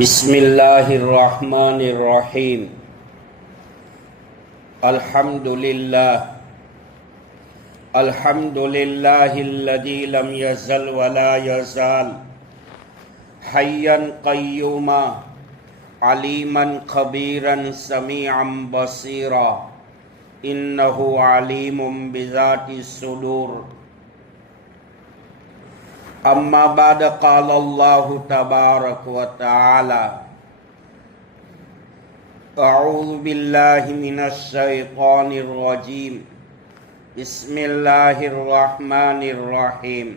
بسم اللہ الرحمن الرحیم الحمد للہ الذی لم یزل ولا یزال حیا قیوما علیما خبیرا سمیعا بصیرا انہ علیم بذات الصدور اما بعد قال اللہ تبارک و تعالی اعوذ باللہ من الشیطان الرجیم بسم اللہ الرحمن الرحیم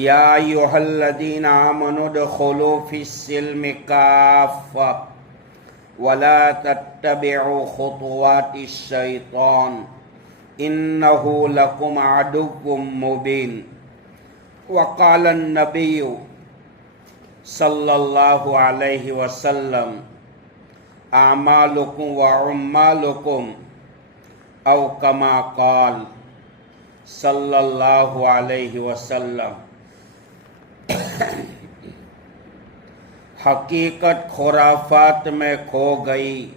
یا ایہا الذین آمنوا ادخلوا فی السلم کافہ ولا تتبعوا خطوات الشیطان انہ لکم عدو مبین وقال النبی صلی اللہ علیہ وسلم اعمالکم وعمالکم او کما قال صلی اللہ علیہ وسلم۔ حقیقت خرافات میں کھو گئی،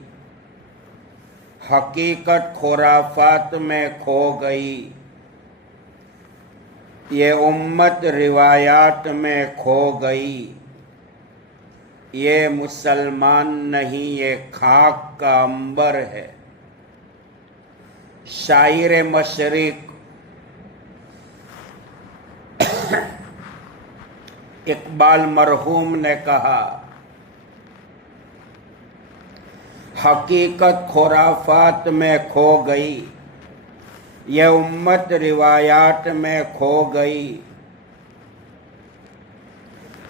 حقیقت خرافات میں کھو گئی، یہ امت روایات میں کھو گئی، یہ مسلمان نہیں یہ خاک کا عنبر ہے۔ شاعر مشرق اقبال مرحوم نے کہا، حقیقت خرافات میں کھو گئی، یہ امت روایات میں کھو گئی،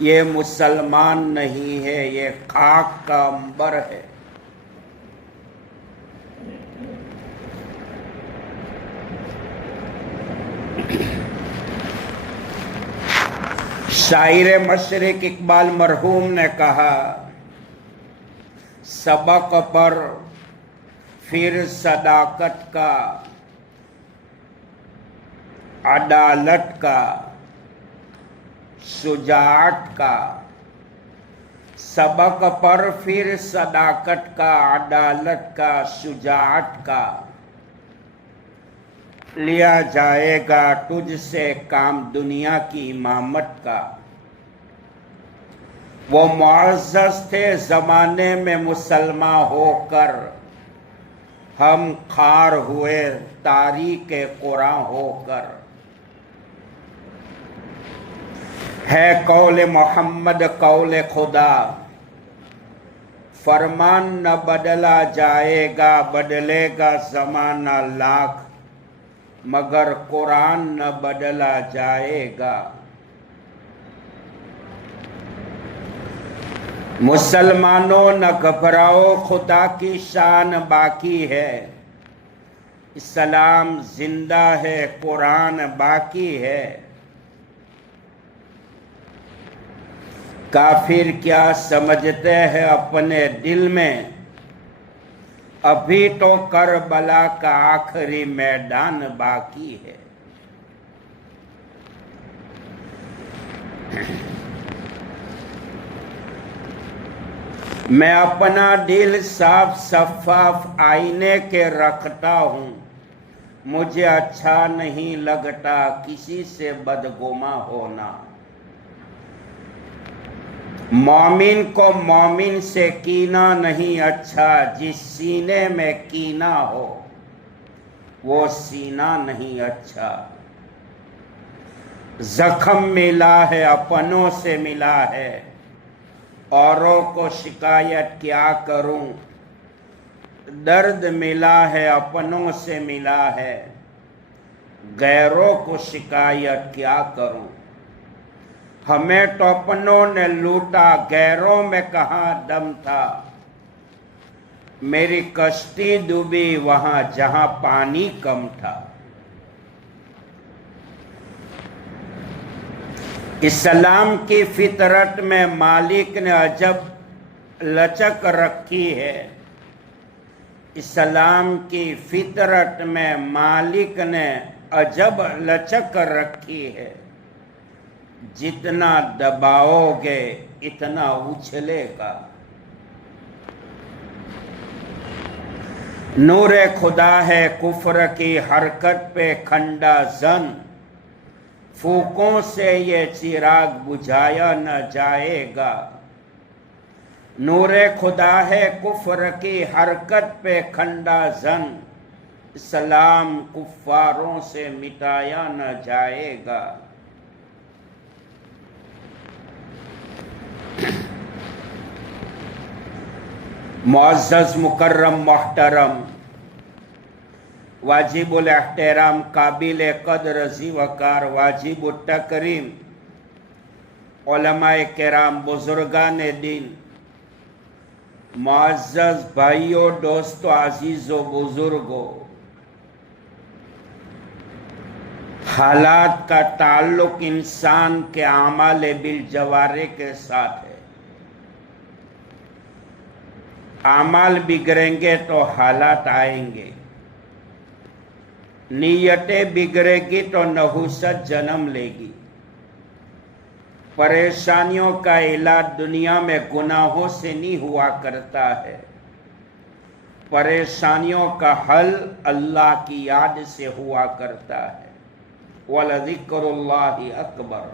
یہ مسلمان نہیں ہے یہ خاک کا عنبر ہے۔ شاعر مشرق اقبال مرحوم نے کہا، سبق پر پھر صداقت کا، عدالت کا، شجاعت کا، سبق پر پھر صداقت کا، عدالت کا، شجاعت کا، لیا جائے گا تجھ سے کام دنیا کی امامت کا۔ وہ معزز تھے زمانے میں مسلمان ہو کر، ہم خوار ہوئے تاریخ قرآن ہو کر۔ ہے قول محمد قول خدا، فرمان نہ بدلا جائے گا، بدلے گا زمانہ لاکھ، مگر قرآن نہ بدلا جائے گا۔ مسلمانوں نہ گھبراؤ خدا کی شان باقی ہے، اسلام زندہ ہے قرآن باقی ہے۔ کافر کیا سمجھتے ہیں اپنے دل میں، ابھی تو کربلا کا آخری میدان باقی ہے۔ میں اپنا دل صاف شفاف آئینے کے رکھتا ہوں، مجھے اچھا نہیں لگتا کسی سے بدگماں ہونا۔ مومن کو مومن سے کینہ نہیں اچھا، جس سینے میں کینہ ہو وہ سینہ نہیں اچھا۔ زخم ملا ہے اپنوں سے ملا ہے، اوروں کو شکایت کیا کروں۔ درد ملا ہے اپنوں سے ملا ہے، غیروں کو شکایت کیا کروں۔ ہمیں تو اپنوں نے لوٹا، غیروں میں کہاں دم تھا۔ میری کشتی ڈوبی وہاں جہاں پانی کم تھا۔ اسلام کی فطرت میں مالک نے عجب لچک رکھی ہے، اسلام کی فطرت میں مالک نے عجب لچک رکھی ہے۔ जितना दबाओगे इतना उछलेगा। नूर खुदा है कुफ्र की हरकत पे खंडा जन, फूकों से ये चिराग बुझाया न जाएगा। नूर खुदा है कुफ्र की हरकत पे खंडा जन, सलाम कुफ्फारों से मिटाया न जाएगा। मुअज़्ज़ज़ मुकर्रम मोहतरम वाजिबुल एहतराम काबिल कदर ज़ी वकार वाजिबुल तकरीम उलमाए किराम बुजुर्गान दीन, मुअज़्ज़ज़ भाइयों दोस्तों अजीज़ों बुजुर्गों, हालात का ताल्लुक इंसान के आमाल बिल जवारे के साथ है। आमाल बिगड़ेंगे तो हालात आएंगे, नीयतें बिगड़ेगी तो नहुसत जन्म लेगी। परेशानियों का इलाज दुनिया में गुनाहों से नहीं हुआ करता है, परेशानियों का हल अल्लाह की याद से हुआ करता है। वलज़िक्रुल्लाहि अकबर,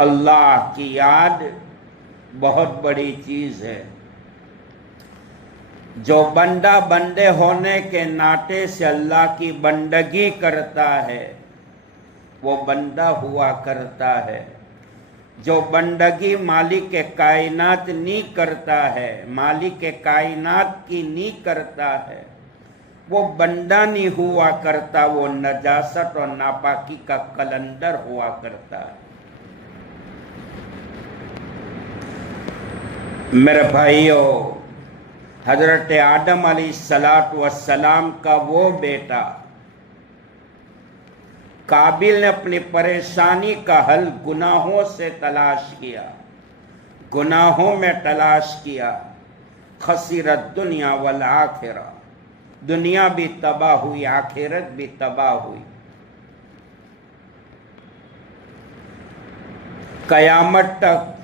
अल्लाह की याद बहुत बड़ी चीज है। जो बंदा बंदे होने के नाते से अल्लाह की बंदगी करता है वो बंदा हुआ करता है। जो बंदगी मालिक के कायनात नहीं करता है, मालिक के कायनात की नहीं करता है, वो बंदा नहीं हुआ करता, वो नजासत और नापाकी का कलंदर हुआ करता है। मेरे भाइयों, हजरत आदम अलैहिस्सलातु वस्सलाम का वो बेटा काबिल ने अपनी परेशानी का हल गुनाहों से तलाश किया, गुनाहों में तलाश किया। खसीरत दुनिया वल आखिरा, दुनिया भी तबाह हुई, आखिरत भी तबाह हुई। कयामत तक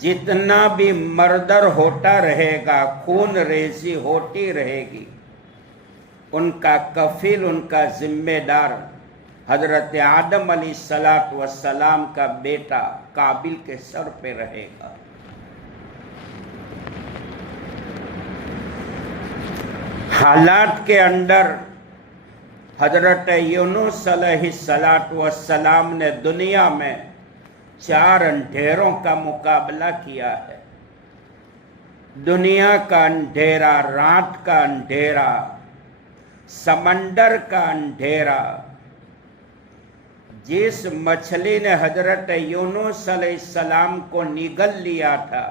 जितना भी मर्दर होता रहेगा, खून रेजी होती रहेगी, उनका कफील, उनका जिम्मेदार हजरत आदम अलैहिस्सलातु वस्सलाम का बेटा काबिल के सर पे रहेगा। हालात के अंदर हजरत यूनुस अलैहिस्सलातु वस्सलाम ने दुनिया में 4 अंधेरों का मुकाबला किया है। दुनिया का अंधेरा, रात का अंधेरा, समंदर का अंधेरा। जिस मछली ने हजरत यूनुस अलैहिस्सलाम को निगल लिया था,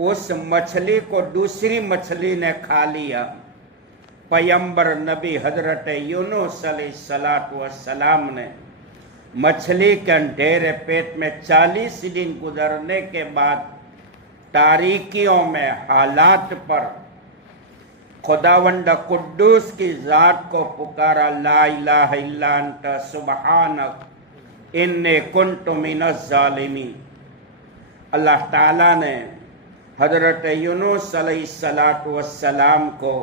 उस मछली को दूसरी मछली ने खा लिया। पैगंबर नबी हजरत यूनुस अलैहिस्सलातु वस्सलाम ने मछली के अंधेरे पेट में 40 दिन गुजरने के बाद तारीकियों में हालात पर खुदावंद कुद्दूस की जात को पुकारा, ला इलाहा इल्ला अंता सुब्हानक इन्नी कुन्तु मिनज़ ज़ालिमीन। अल्लाह ताला ने हजरत यूनुस अलैहिस्सलातु वस्सलाम को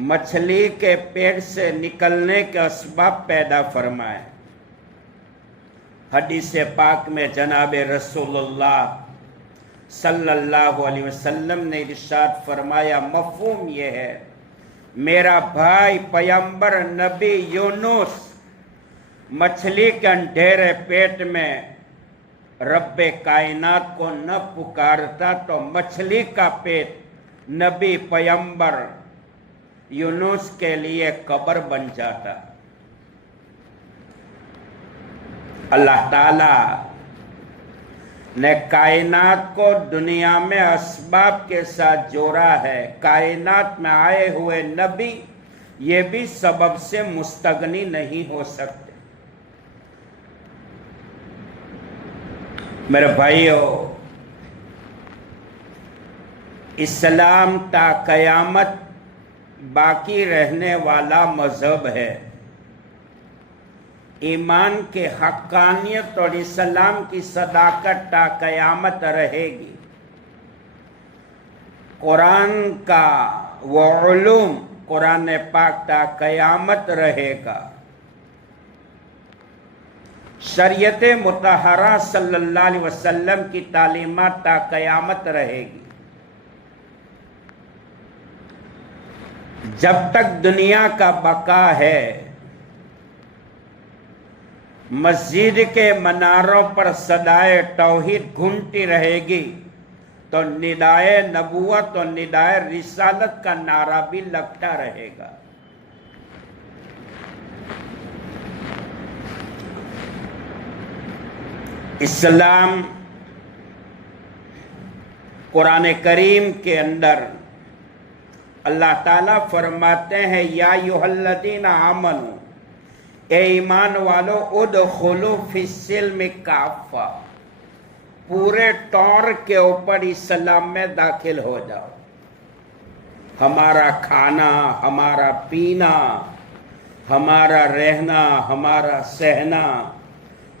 मछली के पेट से निकलने के असबाब पैदा फरमाए। हदीस पाक में जनाब रसूलुल्लाह सल्लल्लाहु अलैहि वसल्लम ने इरशाद फरमाया, मफ़हूम ये है, मेरा भाई पैगंबर नबी यूनुस मछली के अंधेरे पेट में रब्बे कायनात को न पुकारता तो मछली का पेट नबी पैगंबर यूनुस के लिए कब्र बन जाता। अल्लाह ताला ने कायनात को दुनिया में असबाब के साथ जोड़ा है। कायनात में आए हुए नबी ये भी सबब से मुस्तगनी नहीं हो सकते। मेरे भाइयों, इस्लाम ता कयामत बाकी रहने वाला मजहब है। ایمان کے حقانیت اور اسلام کی صداقت تا قیامت رہے گی. قرآن کا وہ علوم قرآن پاک تا قیامت رہے گا. شریعت مطہرہ صلی اللہ علیہ وسلم کی تعلیمات تا قیامت رہے گی. جب تک دنیا کا بقا ہے مسجد کے مناروں پر صدائے توحید گونجتی رہے گی تو ندائے نبوت اور ندائے رسالت کا نعرہ بھی لگتا رہے گا. اسلام قرآن کریم کے اندر اللہ تعالیٰ فرماتے ہیں یا ایھا الذین آمنوا، اے ایمان والو، ادخلوا فی السلم کافہ، پورے طور کے اوپر اسلام میں داخل ہو جاؤ. ہمارا کھانا، ہمارا پینا، ہمارا رہنا، ہمارا سہنا،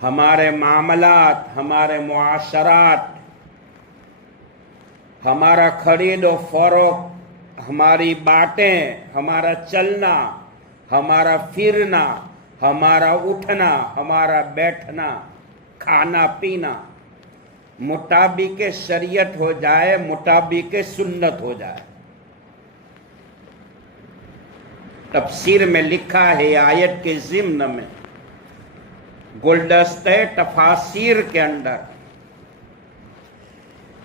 ہمارے معاملات، ہمارے معاشرات، ہمارا خرید و فروخت، ہماری باتیں، ہمارا چلنا، ہمارا پھرنا، ہمارا اٹھنا، ہمارا بیٹھنا، کھانا پینا مطابق شریعت ہو جائے، مطابق سنت ہو جائے. تفسیر میں لکھا ہے آیت کے ضمن میں گلدستہ تفاسیر کے اندر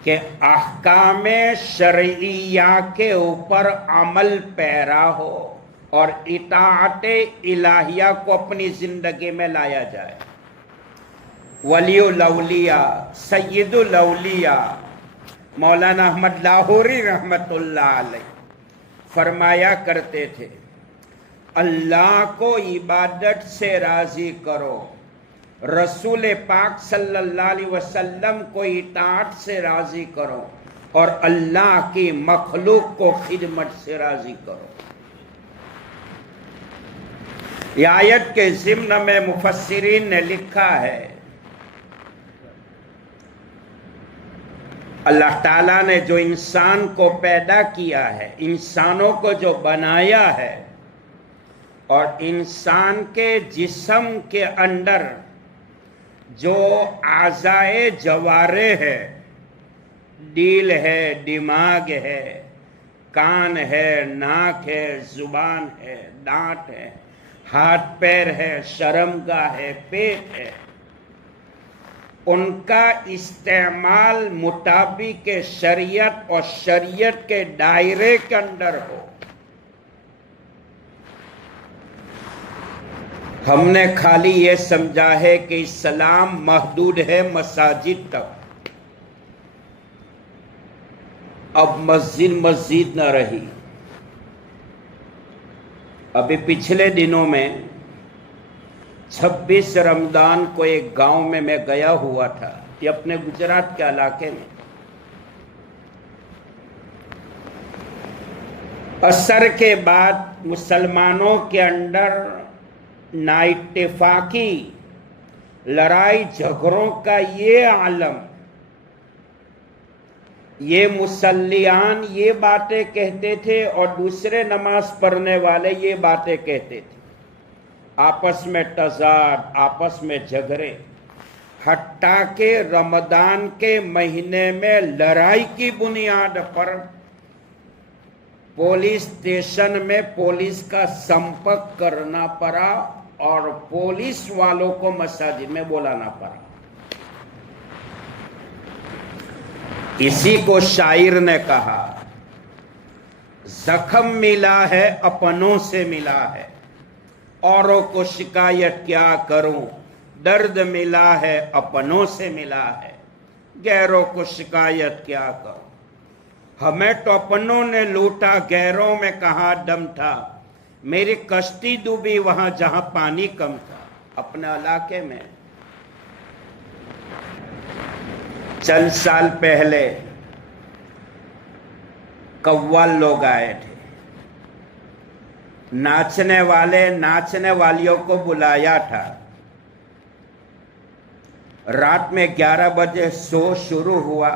کہ احکام شرعیہ کے اوپر عمل پیرا ہو اور اطاعت الہیہ کو اپنی زندگی میں لایا جائے. ولی الاولیاء سید الاولیاء مولانا احمد لاہوری رحمت اللہ علیہ فرمایا کرتے تھے اللہ کو عبادت سے راضی کرو، رسول پاک صلی اللہ علیہ وسلم کو اطاعت سے راضی کرو، اور اللہ کی مخلوق کو خدمت سے راضی کرو. یہ آیت کے ضمن میں مفسرین نے لکھا ہے اللہ تعالیٰ نے جو انسان کو پیدا کیا ہے، انسانوں کو جو بنایا ہے، اور انسان کے جسم کے اندر جو اعضائے جوارح ہے، دل ہے، دماغ ہے، کان ہے، ناک ہے، زبان ہے، دانت ہے، ہاتھ پیر ہے، شرمگاہ ہے، پیٹ ہے، ان کا استعمال مطابق شریعت اور شریعت کے دائرے کے اندر ہو. ہم نے خالی یہ سمجھا ہے کہ اسلام محدود ہے مساجد تک. اب مسجد نہ رہی. ابھی پچھلے دنوں میں 26 رمضان کو ایک گاؤں میں گیا ہوا تھا، یہ اپنے گجرات کے علاقے میں. عصر کے بعد مسلمانوں کے اندر نااتفاقی، لڑائی جھگڑوں کا یہ عالم، یہ مصلیان یہ باتیں کہتے تھے اور دوسرے نماز پڑھنے والے یہ باتیں کہتے تھے. آپس میں تضاد، آپس میں جھگڑے، حتیٰ کہ رمضان کے مہینے میں لڑائی کی بنیاد پر پولیس اسٹیشن میں پولیس کا سمپرک کرنا پڑا اور پولیس والوں کو مساجد میں بلانا پڑا. اسی کو شاعر نے کہا زخم ملا ہے اپنوں سے ملا ہے، اوروں کو شکایت کیا کروں، درد ملا ہے اپنوں سے ملا ہے، غیروں کو شکایت کیا کروں. ہمیں تو اپنوں نے لوٹا، غیروں میں کہاں دم تھا، میری کشتی ڈوبی وہاں جہاں پانی کم تھا. اپنے علاقے میں چند سال پہلے قوال لوگ آئے تھے، ناچنے والے ناچنے والیوں کو بلایا تھا. رات میں 11 بجے شو شروع ہوا،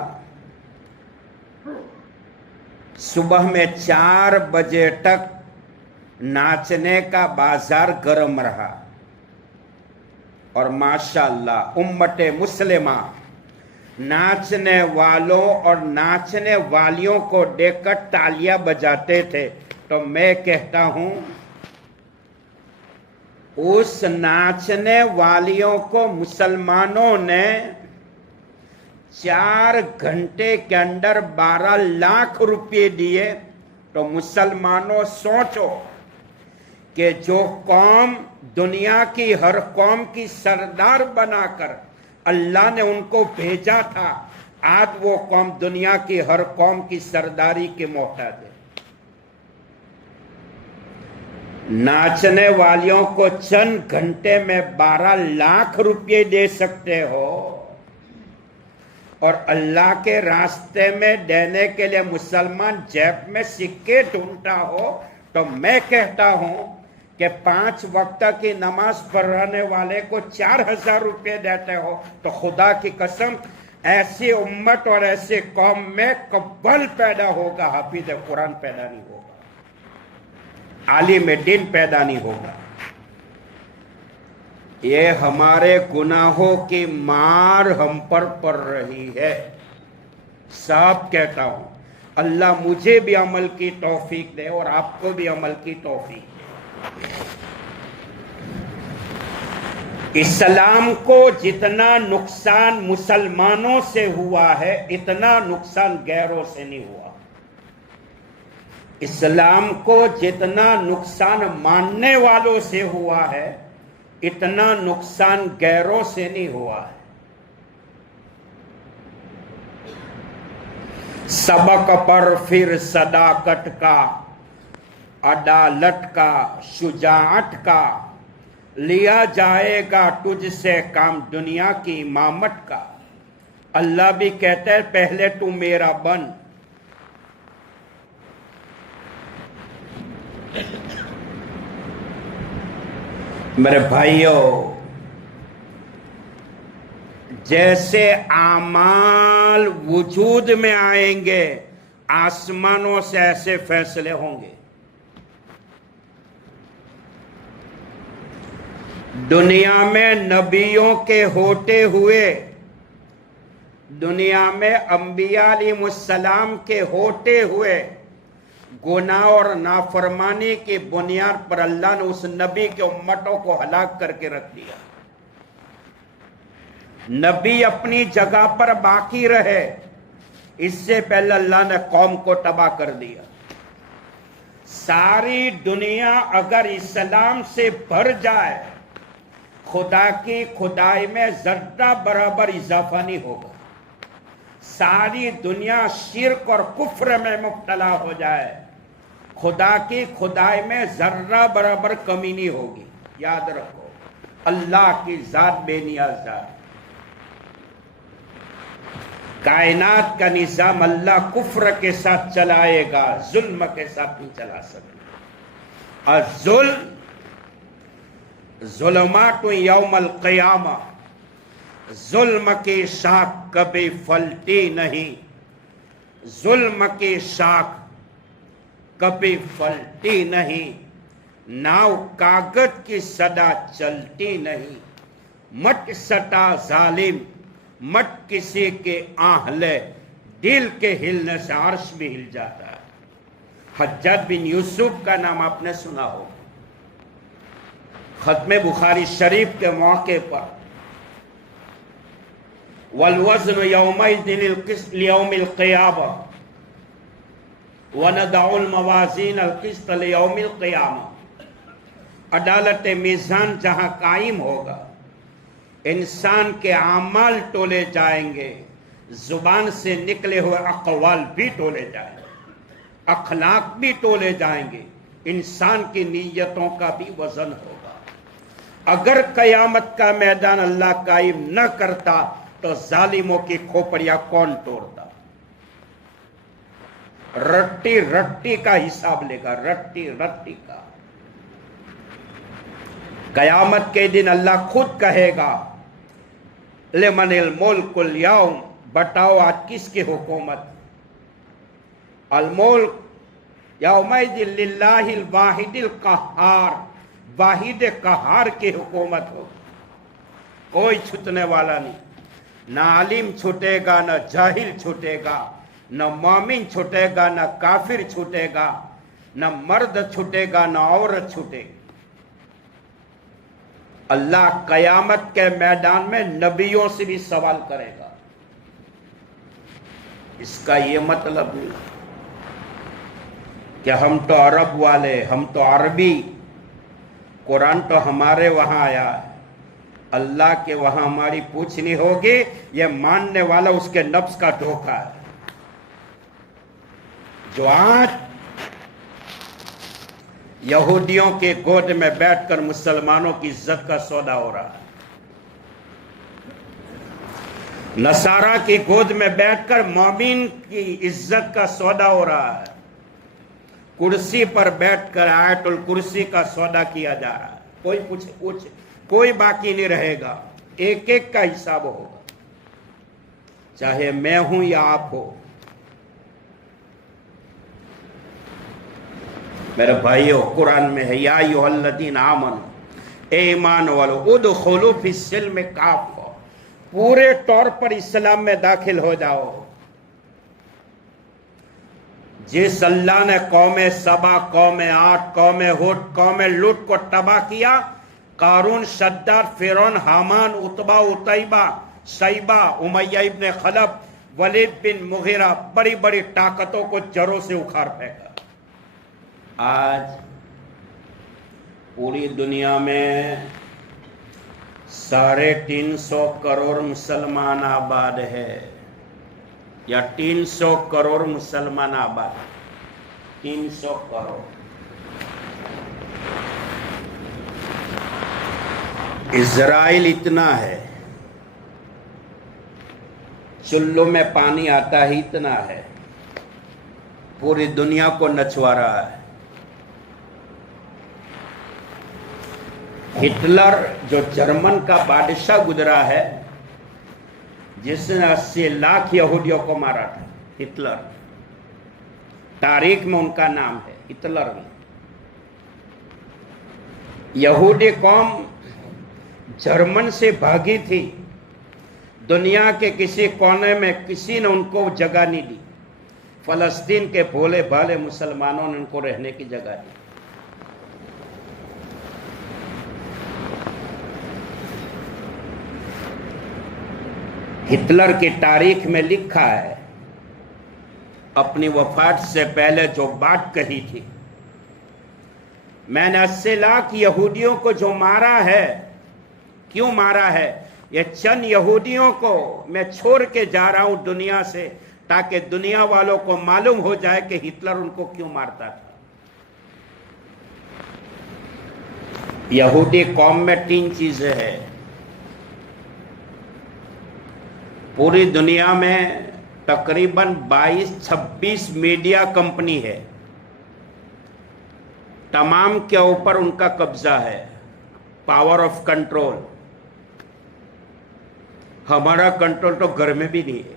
صبح میں 4 بجے تک ناچنے کا بازار گرم رہا، اور ماشاءاللہ امت مسلمہ ناچنے والوں اور ناچنے والیوں کو دیکھ کر تالیاں بجاتے تھے۔ تو میں کہتا ہوں اس ناچنے والیوں کو مسلمانوں نے 4 گھنٹے کے اندر 12 لاکھ روپے دیے، تو مسلمانوں سوچو کہ جو قوم دنیا کی ہر قوم کی سردار بنا کر اللہ نے ان کو بھیجا تھا، آج وہ قوم دنیا کی ہر قوم کی سرداری کے محتاج ہے۔ ناچنے والیوں کو چند گھنٹے میں 12 لاکھ روپے دے سکتے ہو، اور اللہ کے راستے میں دینے کے لیے مسلمان جیب میں سکے ڈھونڈتا ہو، تو میں کہتا ہوں کہ 5 وقت کی نماز پڑھنے والے کو 4000 روپے دیتے ہو، تو خدا کی قسم ایسی امت اور ایسی قوم میں قبل پیدا ہوگا، حافظ قرآن پیدا نہیں ہوگا، عالم دین پیدا نہیں ہوگا۔ یہ ہمارے گناہوں کی مار ہم پر پڑ رہی ہے۔ صاحب کہتا ہوں اللہ مجھے بھی عمل کی توفیق دے اور آپ کو بھی عمل کی توفیق دے۔ اسلام کو جتنا نقصان مسلمانوں سے ہوا ہے اتنا نقصان غیروں سے نہیں ہوا۔ اسلام کو جتنا نقصان ماننے والوں سے ہوا ہے اتنا نقصان غیروں سے نہیں ہوا ہے۔ سبق پر پھر صداقت کا، عدالت کا، شجاعت کا، لیا جائے گا تجھ سے کام دنیا کی امامت کا۔ اللہ بھی کہتا ہے پہلے تو میرا بن۔ میرے بھائیوں، جیسے اعمال وجود میں آئیں گے آسمانوں سے ایسے فیصلے ہوں گے۔ دنیا میں نبیوں کے ہوتے ہوئے، دنیا میں انبیاء علیہ السلام کے ہوتے ہوئے گناہ اور نافرمانی کی بنیاد پر اللہ نے اس نبی کے امتوں کو ہلاک کر کے رکھ دیا۔ نبی اپنی جگہ پر باقی رہے، اس سے پہلے اللہ نے قوم کو تباہ کر دیا۔ ساری دنیا اگر اسلام سے بھر جائے خدا کی خدائی میں ذرہ برابر اضافہ نہیں ہوگا۔ ساری دنیا شرک اور کفر میں مبتلا ہو جائے خدا کی خدائی میں ذرہ برابر کمی نہیں ہوگی۔ یاد رکھو اللہ کی ذات بے نیاز ذات۔ کائنات کا نظام اللہ کفر کے ساتھ چلائے گا، ظلم کے ساتھ نہیں چلا سکے۔ الظلم ظلمات یوم القیامہ، ظلم کی شاخ کبھی پھلتی نہیں، ظلم کی شاخ کبھی پھلتی نہیں، ناؤ کاغذ کی صدا چلتی نہیں۔ مت ستا ظالم، مت کسی کے آہلے، دل کے ہلنے سے عرش بھی ہل جاتا ہے۔ حجاج بن یوسف کا نام آپ نے سنا ہو، ختم بخاری شریف کے موقع پر والوزن یومئذ القسط لیوم القیامہ وَنَضَعُ الْمَوَازِينَ الْقِسْطَ لِيَوْمِ الْقِيَامَةِ، عدالت میزان جہاں قائم ہوگا انسان کے اعمال تولے جائیں گے، زبان سے نکلے ہوئے اقوال بھی تولے جائیں گے، اخلاق بھی تولے جائیں گے، انسان کی نیتوں کا بھی وزن ہوگا۔ اگر قیامت کا میدان اللہ قائم نہ کرتا تو ظالموں کی کھوپڑیاں کون توڑتا؟ رٹی رٹی کا حساب لے گا، رٹی رٹی کا۔ قیامت کے دن اللہ خود کہے گا लिमन मुल्कुल यौम, बताओ आज किसकी हुकूमत? अल मुल्क यौमइदिन लिल्लाहिल वाहिदिल कहार, वाहिद कहार की हुकूमत हो, कोई छूटने वाला नहीं। ना आलिम छूटेगा, न जाहिल छूटेगा, न मोमिन छूटेगा, न काफिर छूटेगा, न मर्द छूटेगा, न औरत छूटेगी। अल्लाह कयामत के मैदान में नबियों से भी सवाल करेगा। इसका ये मतलब नहीं कि हम तो अरब वाले, हम तो अरबी, कुरान तो हमारे वहां आया है, अल्लाह के वहां हमारी पूछ नहीं होगी, ये मानने वाला उसके नफ्स का धोखा है। जो आज यहूदियों के गोद में बैठकर मुसलमानों की इज्जत का सौदा हो रहा है, नसारा की गोद में बैठकर मोमिन की इज्जत का सौदा हो रहा है, कुर्सी पर बैठकर आयतुल कुर्सी का सौदा किया जा रहा है। कोई कुछ कोई बाकी नहीं रहेगा, एक एक का हिसाब होगा, चाहे मैं हूं या आप हो। मेरे भाइयों, कुरान में है या अय्युहल्लज़ीना आमनू, ए ईमान वालो, उदखुलू फिस्सिल्म काफ़ा, पूरे तौर पर इस्लाम में दाखिल हो जाओ। जिस अल्लाह ने कौम सबा, कौम आद, कौम हुद, कौम लूत को तबाह किया, कारून, शद्दाद, फिरौन, हामान, उतबा, उतैबा, सैबा, उमय्या इब्न खलब, वलीद बिन मुगीरा, बड़ी बड़ी ताकतों को जड़ों से उखाड़ फेंका। आज पूरी दुनिया में 350 करोड़ मुसलमान आबाद है, या 300 करोड़ मुसलमान आबाद, 300 करोड़। इजराइल इतना है, चुल्लू में पानी आता है इतना है, पूरी दुनिया को नचवा रहा है। हिटलर जो जर्मन का बादशाह गुजरा है, जिसने 80 लाख यहूदियों को मारा था, हिटलर, तारीख में उनका नाम है हिटलर में। यहूदी कौम जर्मन से भागी थी, दुनिया के किसी कोने में किसी ने उनको जगह नहीं दी, फलस्तीन के भोले भाले मुसलमानों ने उनको रहने की जगह दी। हिटलर की तारीख में लिखा है, अपनी वफात से पहले जो बात कही थी, मैंने 80 लाख यहूदियों को जो मारा है, क्यों मारा है? ये चंद यहूदियों को मैं छोड़ के जा रहा हूं दुनिया से, ताकि दुनिया वालों को मालूम हो जाए कि हिटलर उनको क्यों मारता था। यहूदी कौम में 3 चीजें हैं। पूरी दुनिया में तकरीबन 22-26 मीडिया कंपनी है, तमाम के ऊपर उनका कब्जा है, पावर ऑफ कंट्रोल। हमारा कंट्रोल तो घर में भी नहीं है।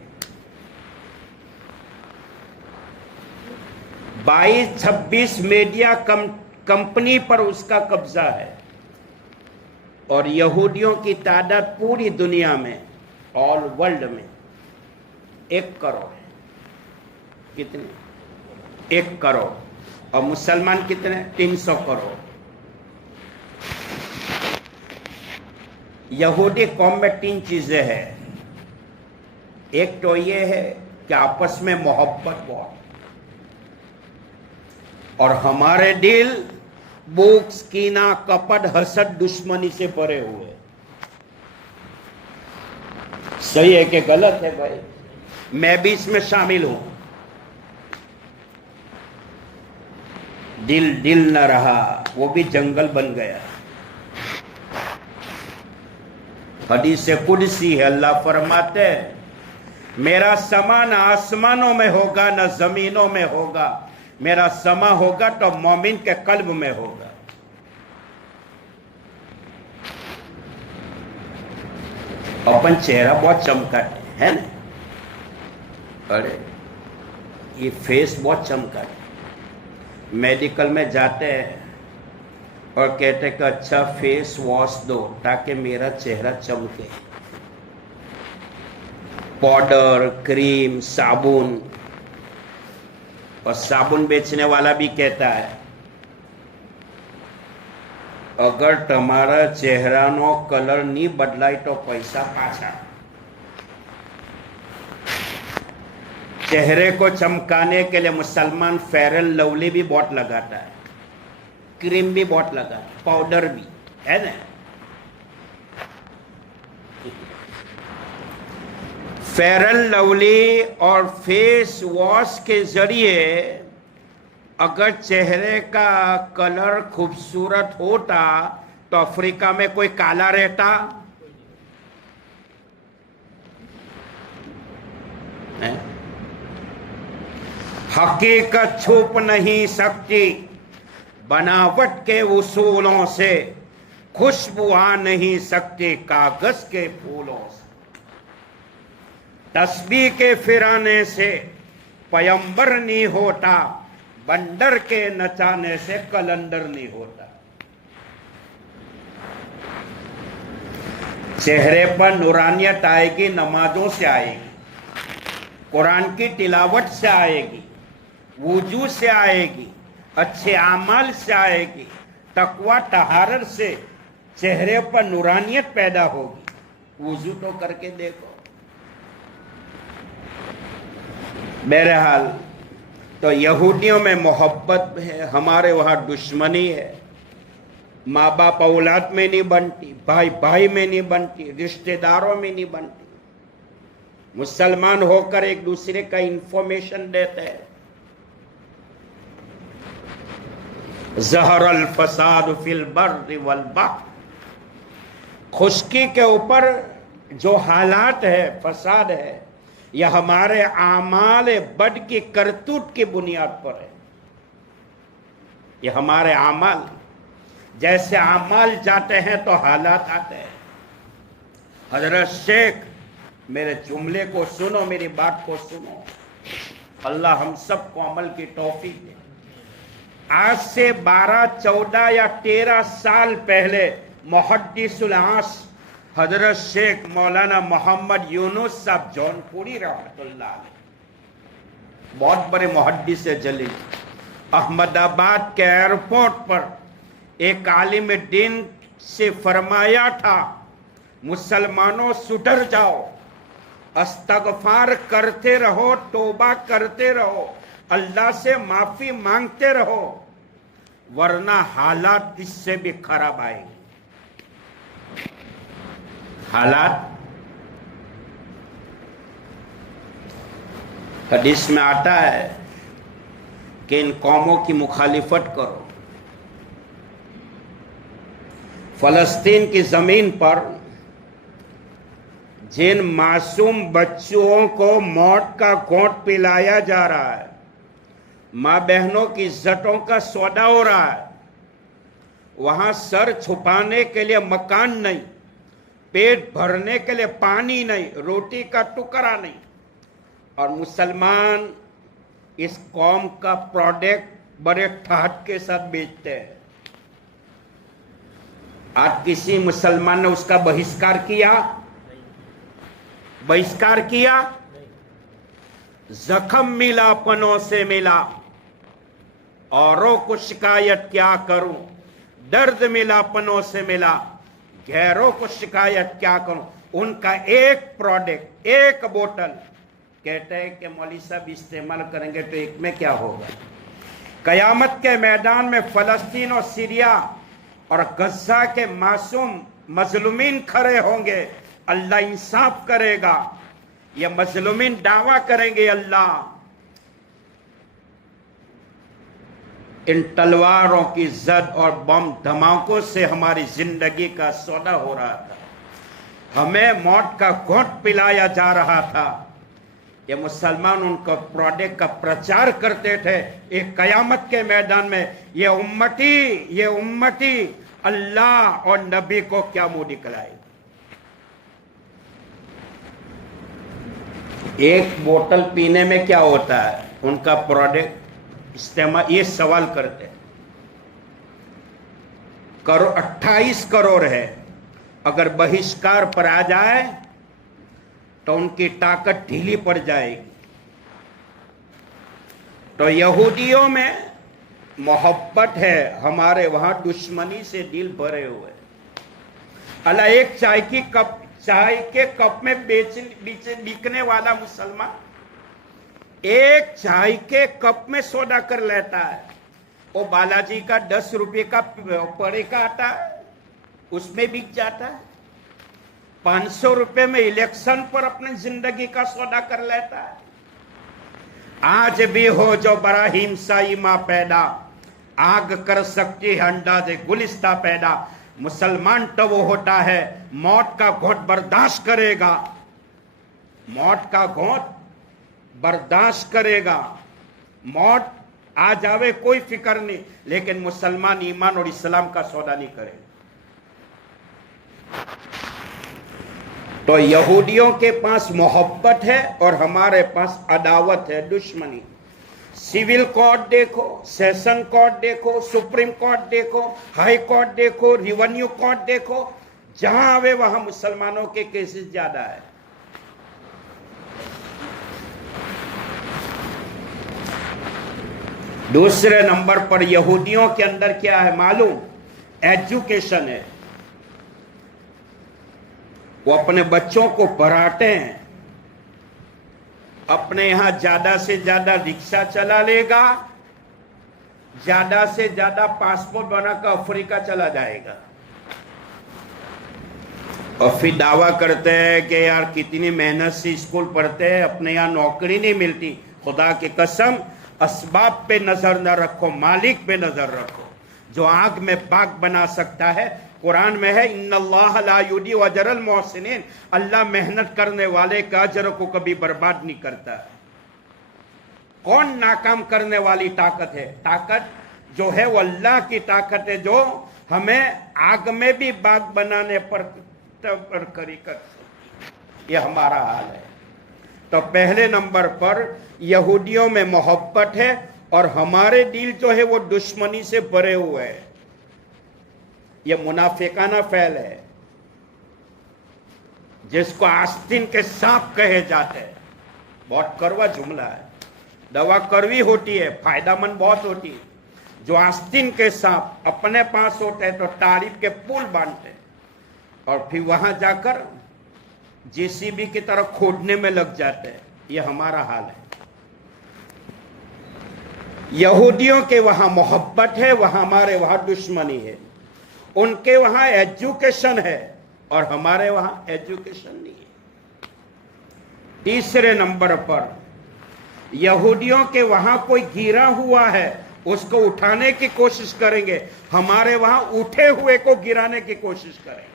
22-26 मीडिया कंपनी पर उसका कब्जा है, और यहूदियों की तादाद पूरी दुनिया में, ऑल वर्ल्ड में 1 करोड़ है। कितने? 1 करोड़। और मुसलमान कितने? 300 करोड़। यहूदी कौम में 3 चीजें हैं। एक तो ये है कि आपस में मोहब्बत बहुत, और हमारे दिल बुक्स, कीना, कपट, हसद, दुश्मनी से भरे हुए। सही है कि गलत है भाई? मैं भी इसमें शामिल हूं। दिल न रहा, वो भी जंगल बन गया। हदीस कुदसी है, अल्लाह फरमाते हैं, मेरा समा न आसमानों में होगा न जमीनों में होगा, मेरा समा होगा तो मोमिन के कल्ब में होगा। अपन चेहरा बहुत चमका है ना, अरे ये फेस बहुत चमका है। मेडिकल में जाते हैं और कहते कि अच्छा फेस वॉश दो ताकि मेरा चेहरा चमके। पाउडर, क्रीम, साबुन, और साबुन बेचने वाला भी कहता है अगर तुम्हारा चेहरा नो कलर नहीं बदलाई तो पैसा पाछा। चेहरे को चमकाने के लिए मुसलमान फेयर एंड लवली भी बहुत लगाता है, क्रीम भी बहुत लगाता है, पाउडर भी, है ना। फेयर एंड लवली और फेस वॉश के जरिए अगर चेहरे का कलर खूबसूरत होता तो अफ्रीका में कोई काला रहता है? हकीकत छुप नहीं सकती बनावट के उसूलों से, खुशबू आ नहीं सकती कागज के फूलों से। तस्बीह के फिराने से पयंबर नहीं होता, बंदर के नचाने से कलंदर नहीं होता। चेहरे पर नूरानियत आएगी, नमाजों से आएगी, कुरान की तिलावत से आएगी, वुजू से आएगी, अच्छे आमाल से आएगी, तकवा तहारत से चेहरे पर नूरानियत पैदा होगी। वुजू तो करके देखो। बहरहाल तो यहूदियों में मोहब्बत है, हमारे वहाँ दुश्मनी है। माँ बाप औलाद में नहीं बनती, भाई भाई में नहीं बनती, रिश्तेदारों में नहीं बनती। मुसलमान होकर एक दूसरे का इंफॉर्मेशन देते हैं। ज़हरल फसाद फिल बर्रि वल बहर, खुश्की के ऊपर जो हालात है, फसाद है, यह हमारे आमाल बद की करतूत की बुनियाद पर है। यह हमारे आमाल, जैसे आमाल जाते हैं तो हालात आते हैं। हजरत शेख, मेरे जुमले को सुनो, मेरी बात को सुनो, अल्लाह हम सबको अमल की तौफीक दे। आज से 12, 14 या 13 साल पहले मुहद्दिसुल आस हजरत शेख मौलाना मोहम्मद यूनुस साहब जौनपुरी रहमतुल्लाह अलैह, बहुत बड़े मुहद्दिस जलील, अहमदाबाद के एयरपोर्ट पर एक आलिम दीन से फरमाया था, मुसलमानों सुधर जाओ, अस्तगफार करते रहो, तौबा करते रहो, अल्लाह से माफी मांगते रहो, वरना हालात इससे भी खराब आएंगे। हालात, हदीस में आता है कि इन कौमों की मुखालिफत करो। फलस्तीन की जमीन पर जिन मासूम बच्चों को मौत का घोंट पिलाया जा रहा है, माँ बहनों की इज्जतों का सौदा हो रहा है, वहां सर छुपाने के लिए मकान नहीं, पेट भरने के लिए पानी नहीं, रोटी का टुकड़ा नहीं, और मुसलमान इस कौम का प्रोडक्ट बड़े ठाट के साथ बेचते हैं। आज किसी मुसलमान ने उसका बहिष्कार किया? बहिष्कार किया? जख्म मिला अपनों से मिला, औरों को शिकायत क्या करूं, दर्द मिला अपनों से मिला, गैरों को शिकायत क्या करूं। उनका एक प्रोडक्ट, एक बोतल, कहते हैं कि मौलवी साहब इस्तेमाल करेंगे तो एक में क्या होगा। कयामत के मैदान में फलस्तीन और सीरिया और गजा के मासूम मजलूमीन खड़े होंगे, अल्लाह इंसाफ करेगा। ये मजलूमीन दावा करेंगे, अल्लाह इन तलवारों की जद और बम धमाकों से हमारी जिंदगी का सौदा हो रहा था, हमें मौत का घोंट पिलाया जा रहा था। ये मुसलमान उनका प्रोडक्ट का प्रचार करते थे। एक कयामत के मैदान में ये उम्मती अल्लाह और नबी को क्या मुंह दिखलाए। ایک بوتل پینے میں کیا ہوتا ہے ان کا پروڈکٹ استعمال، یہ سوال کرتے ہیں 28 کروڑ ہے، اگر بہشکار پر آ جائے تو ان کی طاقت ڈھیلی پڑ جائے گی۔ تو یہودیوں میں محبت ہے، ہمارے وہاں دشمنی سے دل بھرے ہوئے۔ اللہ ایک چائے کے کپ میں بکنے والا مسلمان ایک چائے کے کپ میں سودا کر لیتا ہے، وہ بالاجی کا 10 روپے کا پڑے کا آتا ہے اس میں بک جاتا ہے، 500 روپے میں الیکشن پر اپنی زندگی کا سودا کر لیتا ہے۔ آج بھی ہو جو براہیم سائی ماں پیدا، آگ کر سکتی ہے انداز گلستہ پیدا۔ مسلمان تو وہ ہوتا ہے موت کا گھونٹ برداشت کرے گا، موت کا گھونٹ برداشت کرے گا، موت آ جاوے کوئی فکر نہیں، لیکن مسلمان ایمان اور اسلام کا سودا نہیں کرے۔ تو یہودیوں کے پاس محبت ہے اور ہمارے پاس عداوت ہے، دشمنی۔ سول کورٹ دیکھو، سیشن کورٹ دیکھو، سپریم کورٹ دیکھو، ہائی کورٹ دیکھو، ریونیو کورٹ دیکھو، جہاں آوے وہاں مسلمانوں کے کیسز زیادہ ہے۔ دوسرے نمبر پر یہودیوں کے اندر کیا ہے معلوم؟ ایجوکیشن ہے، وہ اپنے بچوں کو پڑھاتے ہیں، اپنے یہاں زیادہ سے زیادہ رکشہ چلا لے گا، زیادہ سے زیادہ پاسپورٹ بنا کر افریقہ چلا جائے گا، اور پھر دعویٰ کرتے ہیں کہ یار کتنی محنت سے اسکول پڑھتے ہیں، اپنے یہاں نوکری نہیں ملتی۔ خدا کی قسم، اسباب پہ نظر نہ رکھو، مالک پہ نظر رکھو، جو آگ میں باغ بنا سکتا ہے۔ قرآن میں ہے ان اللہ لا یضیع اجر المحسنین، اللہ محنت کرنے والے کا اجر کو کبھی برباد نہیں کرتا۔ کون ناکام کرنے والی طاقت ہے؟ طاقت جو ہے وہ اللہ کی طاقت ہے، جو ہمیں آگ میں بھی باغ بنانے پر کری کر سکتی۔ یہ ہمارا حال ہے۔ تو پہلے نمبر پر یہودیوں میں محبت ہے اور ہمارے دل جو ہے وہ دشمنی سے بھرے ہوئے ہیں۔ یہ منافقانہ فعل ہے جس کو آستین کے سانپ کہے جاتے ہیں۔ بہت کڑوا جملہ ہے، دوا کڑوی ہوتی ہے، فائدہ مند بہت ہوتی ہے۔ جو آستین کے سانپ اپنے پاس ہوتے ہیں تو تعریف کے پل باندھتے ہیں اور پھر وہاں جا کر JCB کی طرح کھودنے میں لگ جاتے ہیں۔ یہ ہمارا حال ہے۔ یہودیوں کے وہاں محبت ہے، وہاں ہمارے وہاں دشمنی ہے۔ ان کے وہاں ایجوکیشن ہے اور ہمارے وہاں ایجوکیشن نہیں ہے۔ تیسرے نمبر پر یہودیوں کے وہاں کوئی گرا ہوا ہے، اس کو اٹھانے کی کوشش کریں گے، ہمارے وہاں اٹھے ہوئے کو گرانے کی کوشش کریں گے۔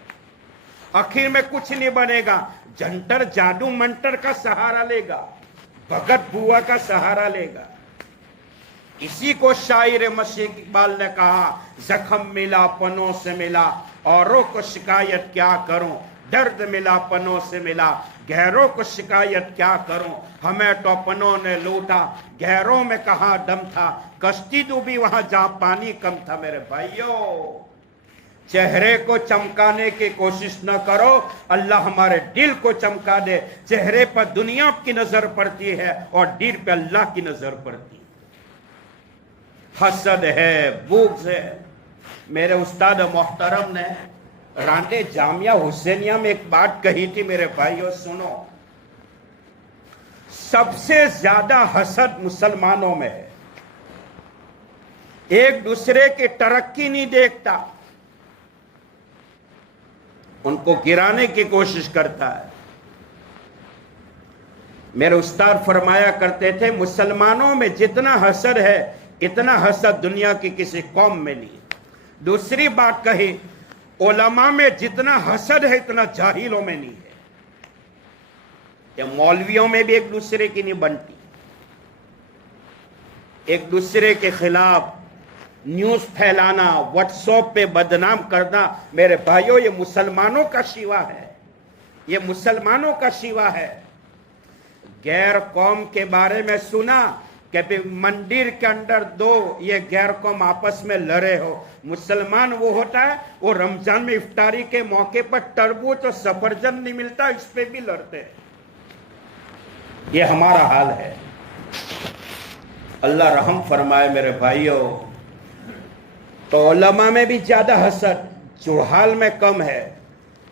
آخر میں کچھ نہیں بنے گا، جنتر جادو منتر کا سہارا لے گا، بھگت بوا کا سہارا لے گا۔ اسی کو شاعر مسیح اقبال نے کہا، زخم ملا پنوں سے ملا، اوروں کو شکایت کیا کروں، درد ملا پنوں سے ملا، گہروں کو شکایت کیا کروں، ہمیں تو پنوں نے لوٹا، گہروں میں کہاں دم تھا، کشتی ڈوبی وہاں جہاں پانی کم تھا۔ میرے بھائیوں، چہرے کو چمکانے کی کوشش نہ کرو، اللہ ہمارے دل کو چمکا دے۔ چہرے پر دنیا کی نظر پڑتی ہے اور دل پہ اللہ کی نظر پڑتی ہے۔ حسد ہے، بغض ہے۔ میرے استاد محترم نے رانڈے جامعہ حسینیہ میں ایک بات کہی تھی، میرے بھائیوں سنو، سب سے زیادہ حسد مسلمانوں میں ہے۔ ایک دوسرے کی ترقی نہیں دیکھتا، ان کو گرانے کی کوشش کرتا ہے۔ میرے استاد فرمایا کرتے تھے، مسلمانوں میں جتنا حسد ہے اتنا حسد دنیا کی کسی قوم میں نہیں۔ دوسری بات کہی، علماء میں جتنا حسد ہے اتنا جاہلوں میں نہیں ہے۔ یہ مولویوں میں بھی ایک دوسرے کی نہیں بنتی، ایک دوسرے کے خلاف نیوز پھیلانا، واٹس ایپ پہ بدنام کرنا، میرے بھائیوں یہ مسلمانوں کا شیوا ہے، یہ مسلمانوں کا شیوا ہے۔ गैर कौम के बारे में सुना कि मंदिर के अंदर दो ये गैर कौम आपस में लड़े हो। मुसलमान वो होता है वो रमजान में इफ्तारी के मौके पर तरबूज और सफरजन नहीं मिलता, इस पे भी लड़ते हैं। ये हमारा हाल है। अल्लाह रहम फरमाए मेरे भाइयों। तो उलमा में भी ज्यादा हसद, जुहाल में कम है,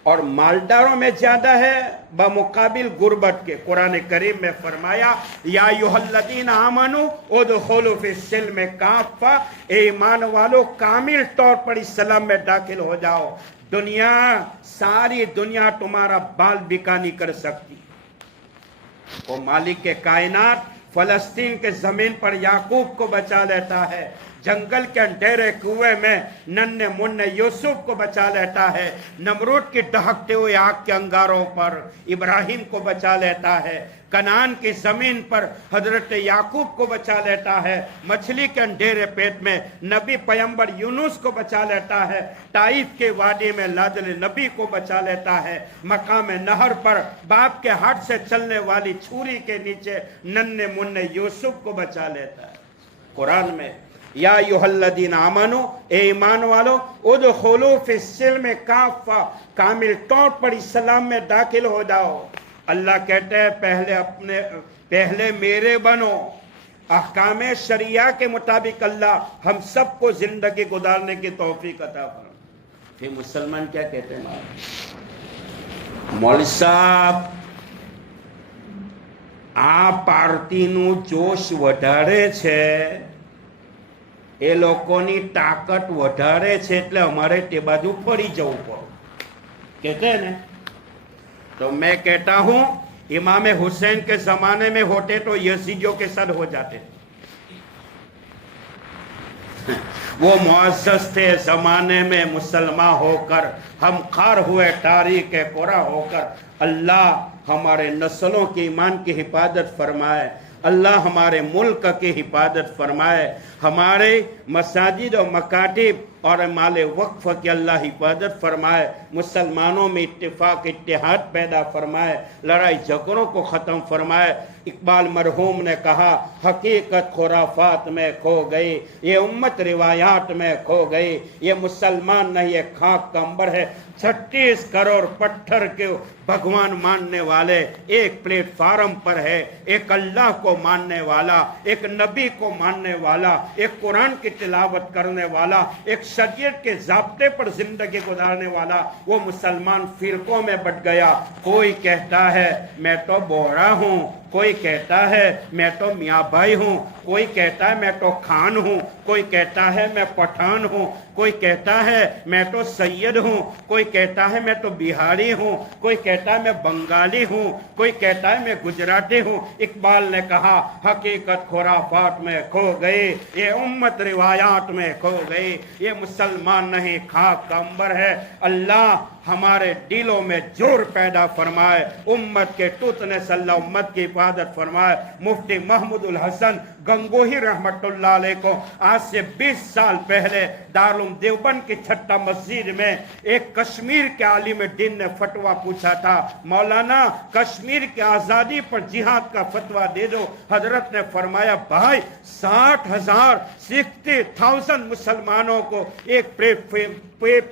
और मालदारों में ज्यादा है बमुकाबिल गुर्बत के। कुरान करीम में फरमाया या अय्युहल्लज़ीना आमनू उदखुलू फिस्सिल्म काफ़ा, ईमान वालों कामिल तौर पर इस्लाम में दाखिल हो जाओ। दुनिया, सारी दुनिया तुम्हारा बाल बिका नहीं कर सकती। वो मालिक के कायनात फलस्तीन के जमीन पर याकूब को बचा लेता है, जंगल के अंधेरे कुएं में नन्हे मुन्ने यूसुफ को बचा लेता है, नमरूद की दहकते हुए आग के अंगारों पर इब्राहिम को बचा लेता है, कनान की जमीन पर हजरत याकूब को बचा लेता है, मछली के अंधेरे पेट में नबी पैगंबर यूनुस को बचा लेता है, ताइफ के वादी में लादल नबी को बचा लेता है, मकाम नहर पर बाप के हाथ से चलने वाली छुरी के नीचे नन्हे मुन्ने यूसुफ को बचा लेता है। कुरान में या अय्युहल्लज़ीना आमनू, ए ईमान वालो, उदखुलू फिस्सिल्म काफ़ा, कामिल तौर पर इस्लाम में दाखिल हो जाओ। अल्लाह कहते हैं पहले मेरे बनो। अहकाम शरिया के मुताबिक अल्लाह हम सबको जिंदगी गुजारने की तौफीक अता फरमाए। फिर मुसलमान क्या कहते हैं, मौलवी साहब आ પાર્ટીનું જોશ વધારે છે, એ લોકોની તાકાત વધારે છે, એટલે અમારે તે બાજુ ફરી જવું પડે, कहते हैं ना। तो मैं कहता हूं इमाम हुसैन के जमाने में होते तो यजीदियों के साथ हो जाते। वो मुअज़्ज़ज़ थे जमाने में मुसलमान होकर, हम खार हुए तारीख कोरा होकर। अल्लाह हमारे नस्लों के ईमान की हिफाजत फरमाए, अल्लाह हमारे मुल्क की हिफाजत फरमाए, हमारे मसाजिद और मकातिब और माले वक्फ की अल्लाह हिफाजत फरमाए, मुसलमानों में इत्तेफाक इत्तेहाद पैदा फरमाए, लड़ाई झगड़ों को ख़त्म फरमाए। इकबाल मरहूम ने कहा हकीकत खुराफात में खो गई, ये उम्मत रिवायात में खो गई, ये मुसलमान नहीं ये खाक का अंबर है। 36 करोड़ पत्थर के भगवान मानने वाले एक प्लेटफार्म पर है, एक अल्लाह को मानने वाला, एक नबी को मानने वाला, एक कुरान की तिलावत करने वाला, एक शरीयत के ज़ाब्ते पर जिंदगी गुजारने वाला, वो मुसलमान फिरकों में बट गया। कोई कहता है मैं तो बोहरा हूँ, कोई कहता है मैं तो मियाँ भाई हूँ, कोई कहता है मैं तो खान हूँ, कोई कहता है मैं पठान हूँ, कोई कहता है मैं तो सैयद हूँ, कोई कहता है मैं तो बिहारी हूँ, कोई कहता है मैं बंगाली हूँ, कोई कहता है मैं गुजराती हूँ। इकबाल ने कहा हकीकत खुराफात में खो गई, ये उम्मत रिवायात में खो गई, ये मुसलमान नहीं खाक का अंबर है। अल्लाह हमारे दिलों में जोर पैदा फरमाए, उम्मत के टूटने से अल्लाह उम्मत की हिफाजत फरमाए। मुफ्ती महमूदुल हसन गंगोही रहमतुल्लाह अलैह को आज से 20 साल पहले दारुल देवबंद की छठा मस्जिद में एक कश्मीर के आलिम दीन ने फतवा पूछा था, मौलाना कश्मीर की आज़ादी पर जिहाद का फतवा दे दो। हजरत ने फरमाया भाई 60,000 मुसलमानों को एक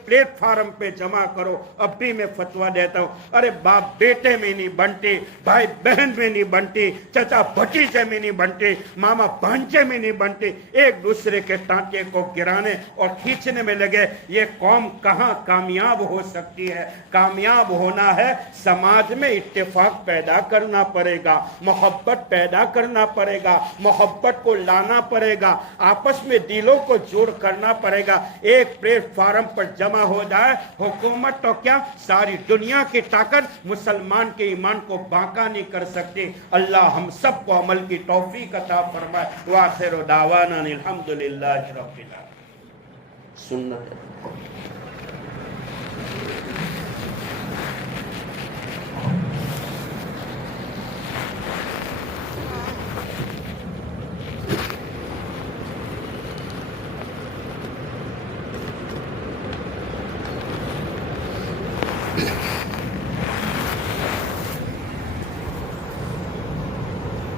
प्लेटफार्म पे जमा करो, अब भी मैं फतवा देता हूँ। अरे बाप बेटे में नहीं बनती, भाई बहन में नहीं बनती, चचा भतीजे में नहीं बनती, मामा भांजे में नहीं बनती, एक दूसरे के टांके को गिराने और खींचने में लगे। ये कौम कहाँ कामयाब हो सकती है? कामयाब होना है समाज में इत्तेफाक पैदा करना पड़ेगा, मोहब्बत पैदा करना पड़ेगा, मोहब्बत को लाना पड़ेगा, आपस में दिलों को जोड़ करना पड़ेगा। एक प्लेटफार्म पर जमा हो जाए हुकूमत तो क्या सारी दुनिया की ताकत मुसलमान के ईमान को बांका नहीं कर सकती। अल्लाह हम सबको अमल की तौफीक अता फरमाए। व आखिरु दावाना अल्हम्दुलिल्लाहि रब्बिल आलमीन। सुन्नत